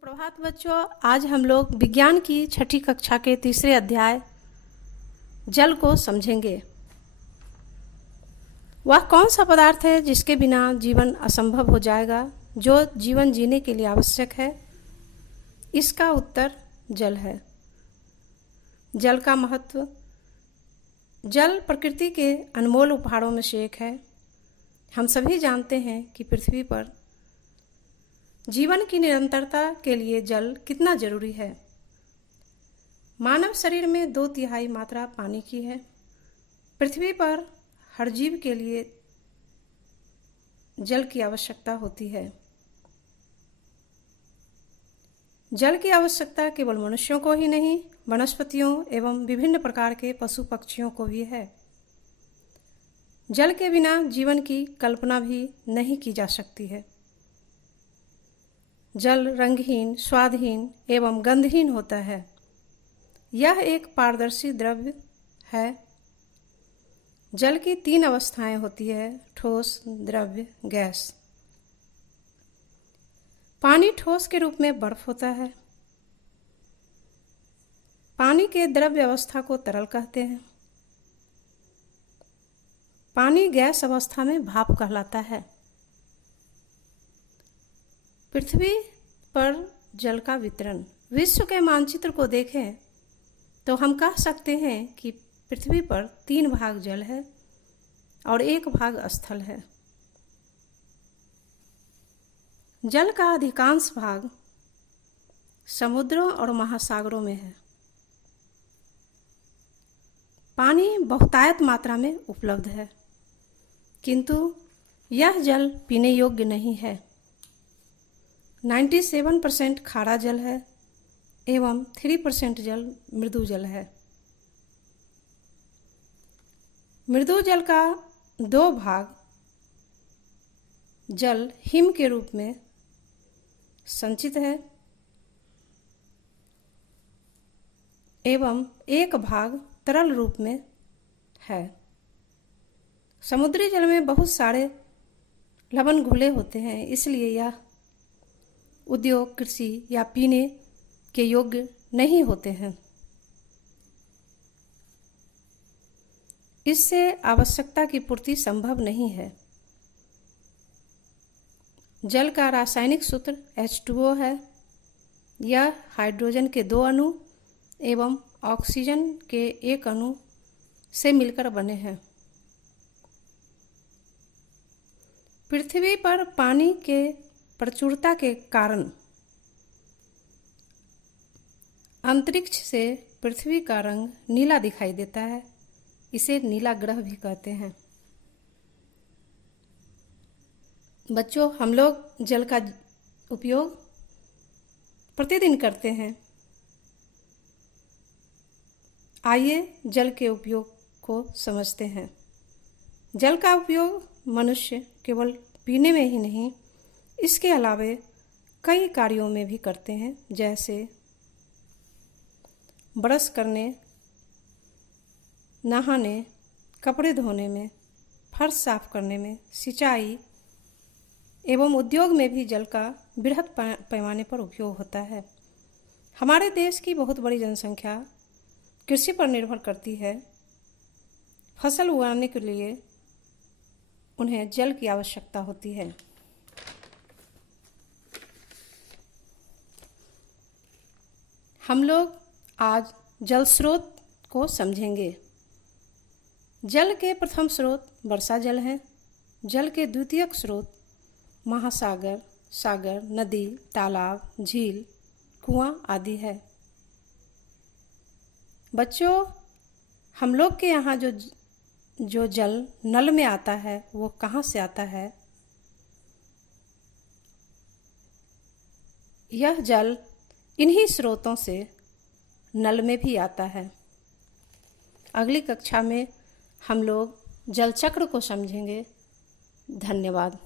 सुप्रभात बच्चों, आज हम लोग विज्ञान की छठी कक्षा के तीसरे अध्याय जल को समझेंगे। वह कौन सा पदार्थ है जिसके बिना जीवन असंभव हो जाएगा, जो जीवन जीने के लिए आवश्यक है? इसका उत्तर जल है। जल का महत्व। जल प्रकृति के अनमोल उपहारों में से एक है। हम सभी जानते हैं कि पृथ्वी पर जीवन की निरंतरता के लिए जल कितना जरूरी है। मानव शरीर में 2/3 मात्रा पानी की है। पृथ्वी पर हर जीव के लिए जल की आवश्यकता होती है। जल की आवश्यकता केवल मनुष्यों को ही नहीं, वनस्पतियों एवं विभिन्न प्रकार के पशु पक्षियों को भी है। जल के बिना जीवन की कल्पना भी नहीं की जा सकती है। जल रंगहीन, स्वादहीन एवं गंधहीन होता है। यह एक पारदर्शी द्रव्य है। जल की 3 अवस्थाएं होती है: ठोस, द्रव्य, गैस। पानी ठोस के रूप में बर्फ होता है। पानी के द्रव्य अवस्था को तरल कहते हैं। पानी गैस अवस्था में भाप कहलाता है। पृथ्वी पर जल का वितरण। विश्व के मानचित्र को देखें तो हम कह सकते हैं कि पृथ्वी पर 3 भाग जल है और 1 भाग स्थल है। जल का अधिकांश भाग समुद्रों और महासागरों में है। पानी बहुतायत मात्रा में उपलब्ध है, किंतु यह जल पीने योग्य नहीं है। 97% खारा जल है एवं 3% जल मृदु जल है। मृदु जल का 2 भाग जल हिम के रूप में संचित है एवं 1 भाग तरल रूप में है। समुद्री जल में बहुत सारे लवण घुले होते हैं, इसलिए यह उद्योग, कृषि या पीने के योग्य नहीं होते हैं। इससे आवश्यकता की पूर्ति संभव नहीं है। जल का रासायनिक सूत्र H2O है। यह हाइड्रोजन के 2 अणु एवं ऑक्सीजन के 1 अणु से मिलकर बने हैं। पृथ्वी पर पानी के प्रचुरता के कारण अंतरिक्ष से पृथ्वी का रंग नीला दिखाई देता है। इसे नीला ग्रह भी कहते हैं। बच्चों, हम लोग जल का उपयोग प्रतिदिन करते हैं। आइए जल के उपयोग को समझते हैं। जल का उपयोग मनुष्य केवल पीने में ही नहीं, इसके अलावे कई कार्यों में भी करते हैं, जैसे ब्रश करने, नहाने, कपड़े धोने में, फर्श साफ करने में, सिंचाई एवं उद्योग में भी जल का बृहद पैमाने पर उपयोग होता है। हमारे देश की बहुत बड़ी जनसंख्या कृषि पर निर्भर करती है। फसल उगाने के लिए उन्हें जल की आवश्यकता होती है। हम लोग आज जल स्रोत को समझेंगे। जल के प्रथम स्रोत वर्षा जल है। जल के द्वितीयक स्रोत महासागर, सागर, नदी, तालाब, झील, कुआं आदि है। बच्चों, हम लोग के यहाँ जो जल नल में आता है वो कहाँ से आता है? यह जल इन्हीं स्रोतों से नल में भी आता है। अगली कक्षा में हम लोग जल चक्र को समझेंगे। धन्यवाद।